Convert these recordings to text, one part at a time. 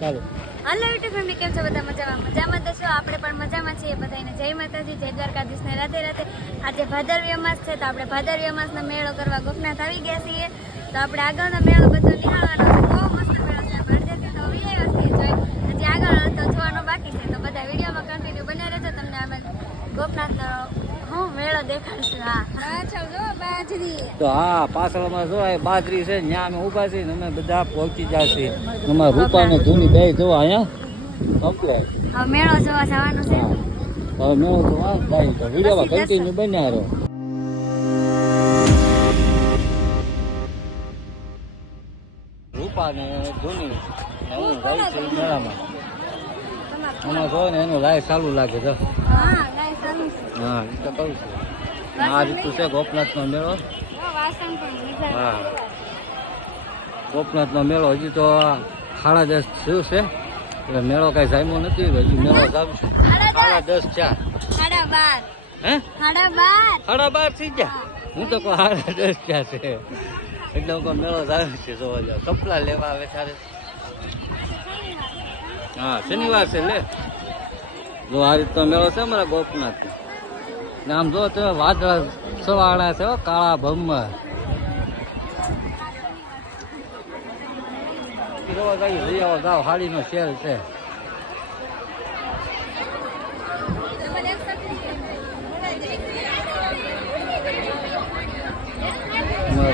ચાલો. Hello YouTube family કેમ છો? બધા મજામાં? મજામાં તો છો? આપણે પણ મજામાં છીએ બધાને જય માતાજી, જય દ્વારકાધીશને. રાધે રાધે. આજે ભાદરવી અમાસ છે, તો આપણે ભાદરવી અમાસનો મેળો કરવા ગોપનાથ આવી ગયા છીએ. તો આપણે આગળનો મેળો બધો નિહાળવાનો છે. બહુ મસ્ત મેળો છે. ભારતીય તો આવી આવ્યા છીએ, જોઈ. હજી આગળ તો જોવાનો બાકી છે. તો બધા વિડીયોમાં કન્ટિન્યુ બન્યા રહેજો. તમને અમે ગોપનાથનો મેળો દેખાડશું હા. પાછળમાં બાજરી. તો હા પાછળમાં જો આ બાજરી છે ત્યાં અમે ઊભા છીએ અમે બધા પહોંચી જશે અમારા રૂપા ને ધૂની બે જો અહીંયા ઓકે હવે મેળો જોવા જવાનું છે. હવે મેળો જોવા જાય તો વિડીયોમાં કન્ટિન્યુ બન્યા રહો. રૂપા ને ધૂની ને હું જાય છે મેળામાં. અમારે જો ને એનું લાઈવ ચાલુ લાગે જો. હા હા એ તો કહું છું. આ રીતું છે ગોપનાથનો મેળો. હા, ગોપનાથનો મેળો હજી તો સાડા દસ થયું છે. એટલે મેળો કઈ જામ્યો નથી હજી મેળો છે સાડા દસ ચાર સાડા બાર હે? સાડા બાર સાડા બાર થઈ ગયા? હું. તો કહું સાડા દસ ચાર છે? એટલે હું મેળો ચાલુ છે જોવા જાવ. કપડા લેવા આવે તારે. હા શનિવાર છે લે. જો આ રીતનો મેળો છે અમારા ગોપનાથ ને આમ જો તમે વાદળા સવાળા છે કાળા જોવા જઈએ, લઈ આવો જાવ છે.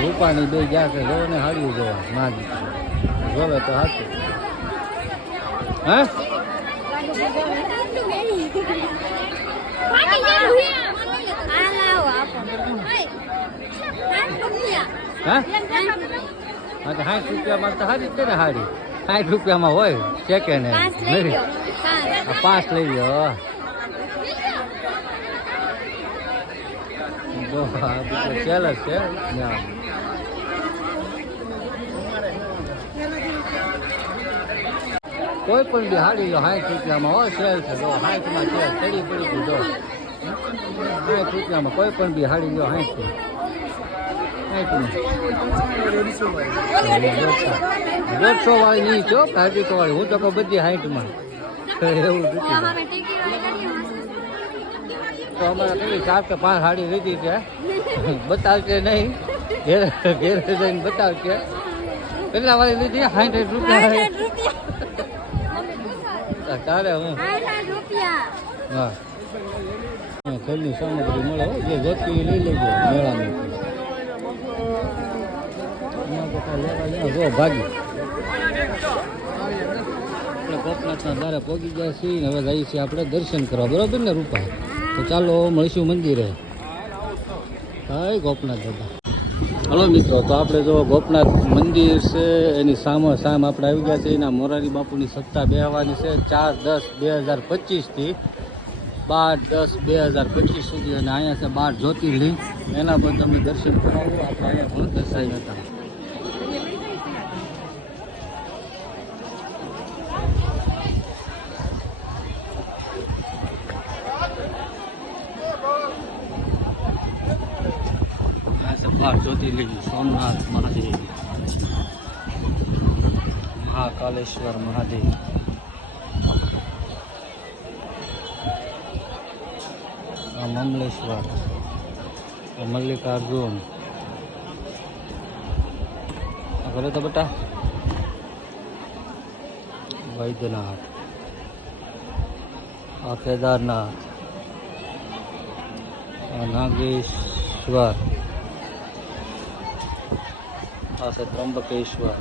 રૂપાની બે ગયા છે, જો ને હાડ્યું જોવા ના જોવે તો હાથું હે? સાઠ રૂપિયામાં તો હારી છે ને હાડી સાઠ રૂપિયામાં હોય સેકન્ડ પાંચ લઈ ગયો. આ પાંચ લઈ લ્યો જો દીકરો છે. કોઈ પણ બી હારી લો સાઠ રૂપિયામાં હોય સેલ છે જો સાઠમાં સેલ ચડી પડી ગયું સાઠ રૂપિયામાં કોઈ પણ બી હાડી લો સાઠ દોઢસો વાળી નહીં છો અઢીસો વાળી હું તો કહું બધી હાઈટમાં. એવું તો તો અમારે કેટલી ચાર કે પાંચ હાડી લીધી છે. બતાવશે નહીં. ઘેર ઘેર જઈને બતાવશે. કેટલા વાળી લીધી? સાઠ રૂપિયા સાઠ તારે સાઠ હા હા, ઘરની સામગ્રી મળે જે લેજો મેળામાં એમાં તો કાંઈ લેવા ના, જો ભાગી. આપણે ગોપનાથના દ્વારે પહોંચી ગયા છીએ હવે જઈએ છીએ આપણે દર્શન કરવા. બરોબર ને રૂપા? તો ચાલો મળીશું મંદિરે. હા ગોપનાથ દાદા. હલો મિત્રો તો આપણે જો ગોપનાથ મંદિર છે એની સામે સામ આપણે આવી ગયા છે એના મોરારી બાપુની સત્તા બેહવાની છે. ચાર દસ બે હજાર પચીસથી બાર, દસ, બે હજાર પચીસ સુધી અને અહીંયા છે બાર જ્યોતિર્લિંગ. એના પર તમને દર્શન કરાવું. આપણે અહીંયા પણ દર્શાવી હતા. બાર જ્યોતિર્લિંગ. સોમનાથ મહાદેવ. મહાકાલેશ્વર મહાદેવ. આ મમલેશ્વર, આ મલ્લિકાર્જુન. કરો તો બેટા? વૈદ્યનાથ, આ કેદારનાથ, આ નાગેશ્વર, આ ત્રંબકેશ્વર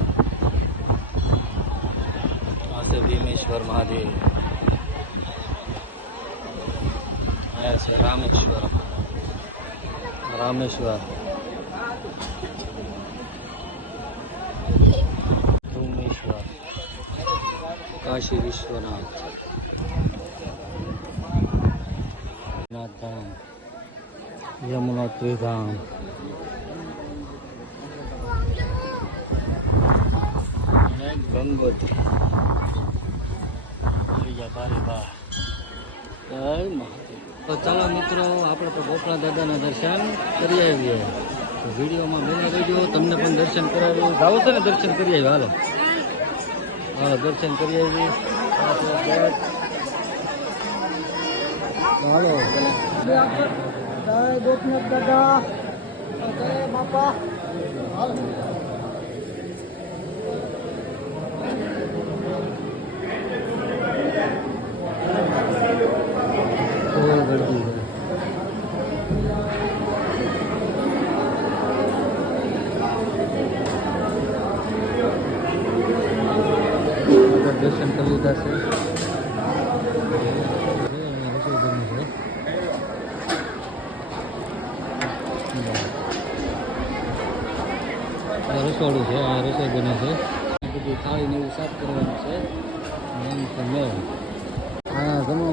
આ ભીમેશ્વર મહાદેવ. અહીંયા છે રામેશ્વર રામેશ્વર ભૂમેશ્વર કાશી વિશ્વનાથ નાથ ધામ યમુનોત્રી ધામ અને જય મહાદેવ. તો ચાલો મિત્રો, આપણે તો ગોપના દાદાના દર્શન કરી આવીએ. તો વિડીયોમાં બને રહેજો તમને પણ દર્શન કરાવ્યું જાઓ છો ને, દર્શન કરી આવ્યું હાલો. હાલો, દર્શન કરી આવી હાલો. તો હાલો.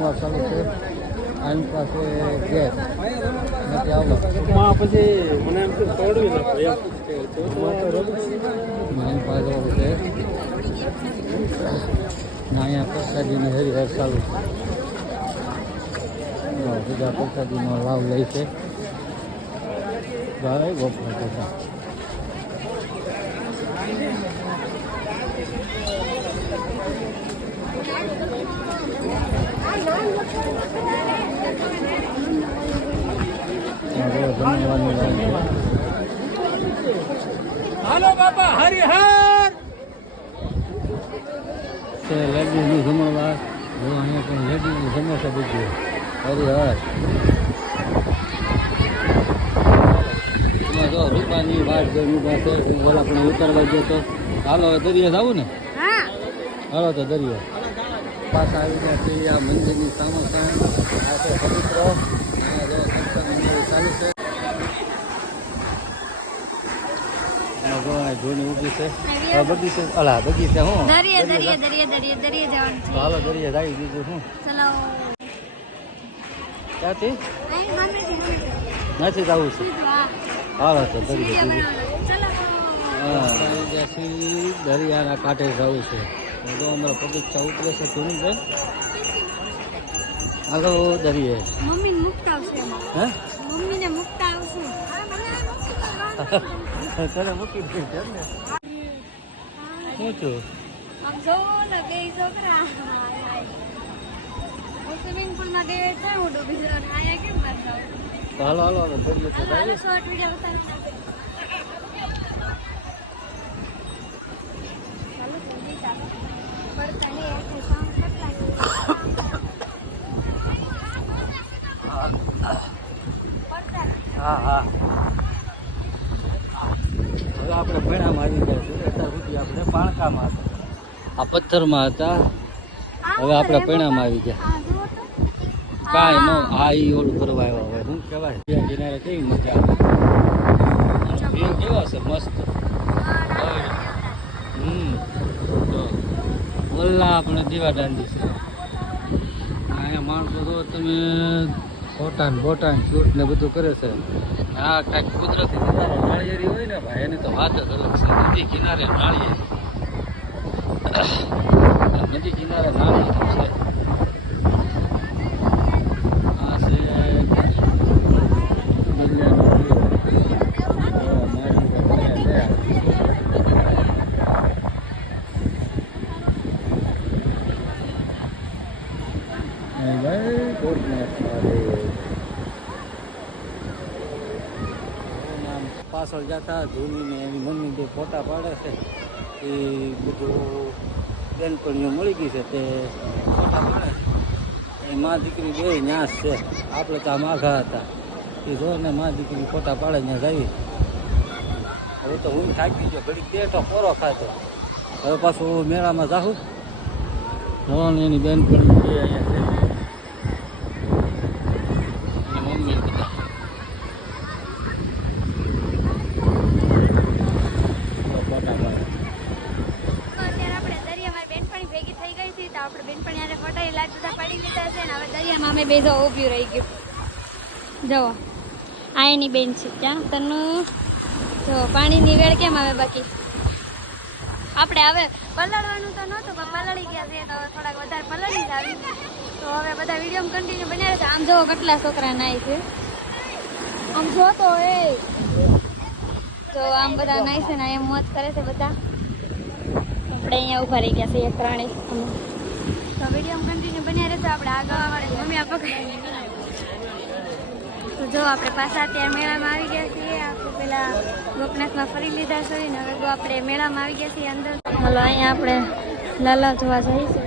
આ ચાલુ છે. આની પાસે ગેસ. નથી આવડો પછી મને એમ તોડવી આની પાસે આવું છે. અહીંયા પ્રસાદીની હરિહર ચાલુ છે. બીજા પ્રસાદીનો લાભ લે છે. જય ગોપાલ ત્યાં જો છે હાલો બાપા હરિહરનું લેડીઝનું જમણવાર હું અહીંયા પણ લેડીઝનું સમોસા બધું. હરિહર જો રૂપાની વાત જોઈ પાસે હું ઓલા પણ ઉતરવા ગયો તો. હાલો હવે દરિયા જવું ને? હાલો તો દરિયો. પાછા આવી ગયા છે આ મંદિરની સામો સામે. આ છે પવિત્ર. અહીંયા જો સત્સંગ મંદિર ચાલુ છે. અહીંયા જો ઊભી છે. બગીચે અલા બગીચે હું. દરિયે દરિયે દરિયે દરિયે દરિયે જવાનું છે. હાલો દરિયા જાય બીજું શું? ચલો. ક્યાંથી? અહીં સામેથી સામેથી. નથી જવું છે. હાલો તો દરિયા દરિયાના કાંઠે જવું છે. જો અમારા પગીચા ઉતરે છે બેન. હાલો દરિયે મમ્મી મૂકતા આવશે એમાં. હે? મમ્મીને મૂકતા આવશું. તને મૂકી દે છે ને શું છું આમ ને છોકરા. સ્વિમિંગ હું ડૂબી આયા કેમ હાલો હાલો હાલો, short હા હા હવે આપણે ભણામાં આવી ગયા છે અત્યાર સુધી આપણે પાણકામાં હતા આ પથ્થરમાં હતા. હવે આપણે પૈણામાં આવી ગયા. કાંઈ ન, આ ઓલું કરવા આવ્યા હવે શું કહેવાય? કિનારે કેવી મજા આવે. કેવા છે, મસ્ત હા, ના, હમ જો આપણે દીવા દાંડી છે. અહીંયા માણસો તો તમે ફોટા ને બોટા ને શૂટ ને બધું કરે છે. આ કાંઈક કુદરતી કિનારે નાળિયેરી હોય ને ભાઈ એની તો વાત જ અલગ છે. નદી કિનારે નાળિયેરી નદી કિનારે નાળિયેરી છે આ છે દરિયાનો view. જો મારી બધા છે. નહીં ભાઈ ગોરખનાથ મહાદેવ. આમ પાછળ જતા ધોનીને એની મમ્મી જે ફોટા પાડે છે. એ બધું બેનપણીઓ મળી ગઈ છે તે ફોટા પાડે એ મા દીકરી બે ન્યાસ છે. આપણે તો આ માઘા હતા. એ જો ને મા દીકરી ફોટા પાડે ત્યાં જાવી હવે તો હું થાકી ગયો. ઘડીક બેઠો કોરો ખાતો હવે પાછું મેળામાં જાઉં રોહન એની બેનપણી બે અહીંયા છે એની મમ્મી બધા તો ફોટા પાડે તો અત્યારે આપણે દરિયામાં બેનપણી ભેગી થઈ ગઈ હતી હારે ફોટા એ લાઈટ બધા પડી લીધા છે ને, હવે દરિયામાં અમે બેસો ઊભી રહી ગયું. જુઓ. આ એની બેન છે. ત્યાં તનું જો પાણીની વેળ કેમ આવે બાકી? આપણે હવે પલળવાનું તો નહોતું, પણ પલળી ગયા છે તો હવે થોડાક વધારે પલળી જ આવી. તો હવે બધા વીડિયો કન્ટિન્યુ બન્યા છે આમ જોવો કેટલા છોકરા નાય છે. આમ જો તો એ. તો આમ બધા નાય છે ને એમ મોજ કરે છે બધા. આપણે અહીંયા ઊભા રહી ગયા છે એક પ્રાણી તો વીડિયો કન્ટિન્યુ બન્યા રહેશે. આપણે આગળ વાળા મમ્મી આપણે તો જો આપણે પાછા અત્યારે મેળામાં આવી ગયા છીએ. આપણે પેલા ગોપનાથમાં ફરી લીધા છે. ને હવે આપણે મેળામાં આવી ગયા છીએ અંદર. હલો, અહીંયા આપણે લાલા જોવા જઈશું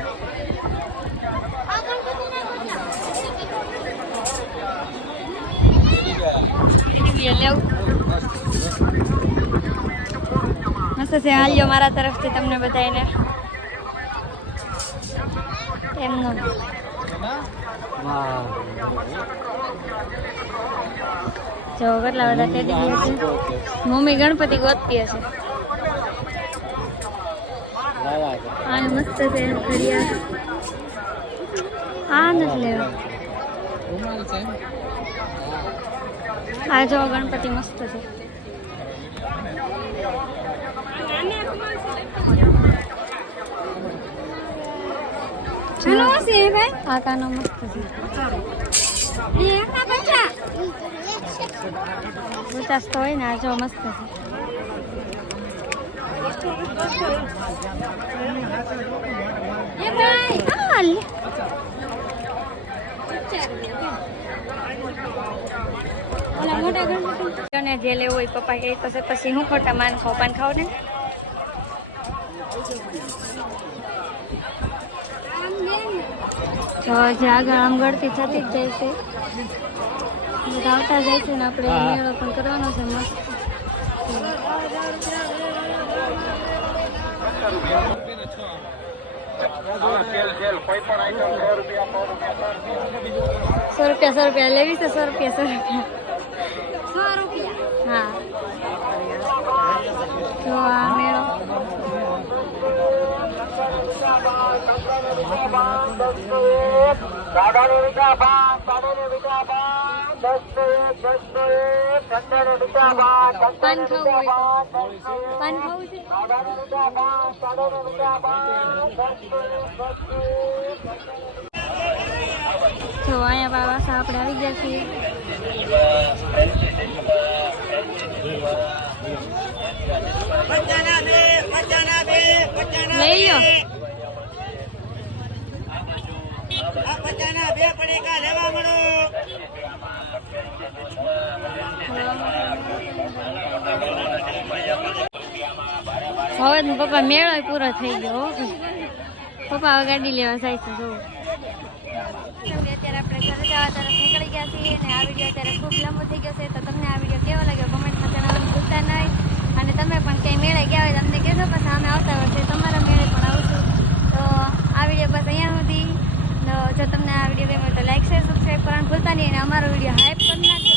મસ્ત છે, હાલ્યો મારા તરફથી તમને બધાને એમનો જો કેટલા બધા ટેડી બિયર છે. મમ્મી ગણપતિ ગોતતી હશે. આને મસ્ત છે ઘડિયાળ. આ નથી લેવા. આ જો ગણપતિ મસ્ત છે. ચલો છે ભાઈ આ કાનો મસ્ત છે એ કા બચ્ચા પચાસ તો હોય ને આ જો મસ્ત છે એ ભાઈ આ લે તને જે લેવું હોય પપ્પા કે પછી હું ખોટા માન ખાવ પાન ખાવ ને તો જે આગળ આમ ગળતી જતી જ જાય છે. બધા આવતા જાય છે ને આપણે. મેળો પણ કરવાનો છે મસ્ત. સો રૂપિયા સો રૂપિયા લેવી છે સો રૂપિયા સો રૂપિયા. સો રૂપિયા. હા. તો આ મેળો પાન ખાવું હોય તો. પાન ખાવું છે જો અહીંયા બાબા આપણે આવી ગયા છીએ લઈ લો હવે તો પપ્પા મેળો પૂરો થઈ ગયો. પપ્પા હવે ગાડી લેવા જાય છે, જો. અત્યારે આપણે ઘરે જવા નીકળી ગયા છીએ અને આ વીડિયો અત્યારે ખૂબ લાંબો થઈ ગયો છે. તો તમને આ વીડિયો કેવો લાગ્યો? કમેન્ટમાં જણાવવાનું ભૂલતા નહીં. અને તમે પણ કંઈ મેળે ગયા હોય તો અમને કહેજો પછી અમે આવતા વર્ષે તમારા મેળે પણ આવશું. તો આ બસ અહીંયા સુધી. જો તમને આ વીડિયો ગમ્યો તો લાઈક, શેર સબસ્ક્રાઈબ કરવાનું ભૂલતા નહીં અને અમારો વીડિયો હાઈપ કરી નાખજો.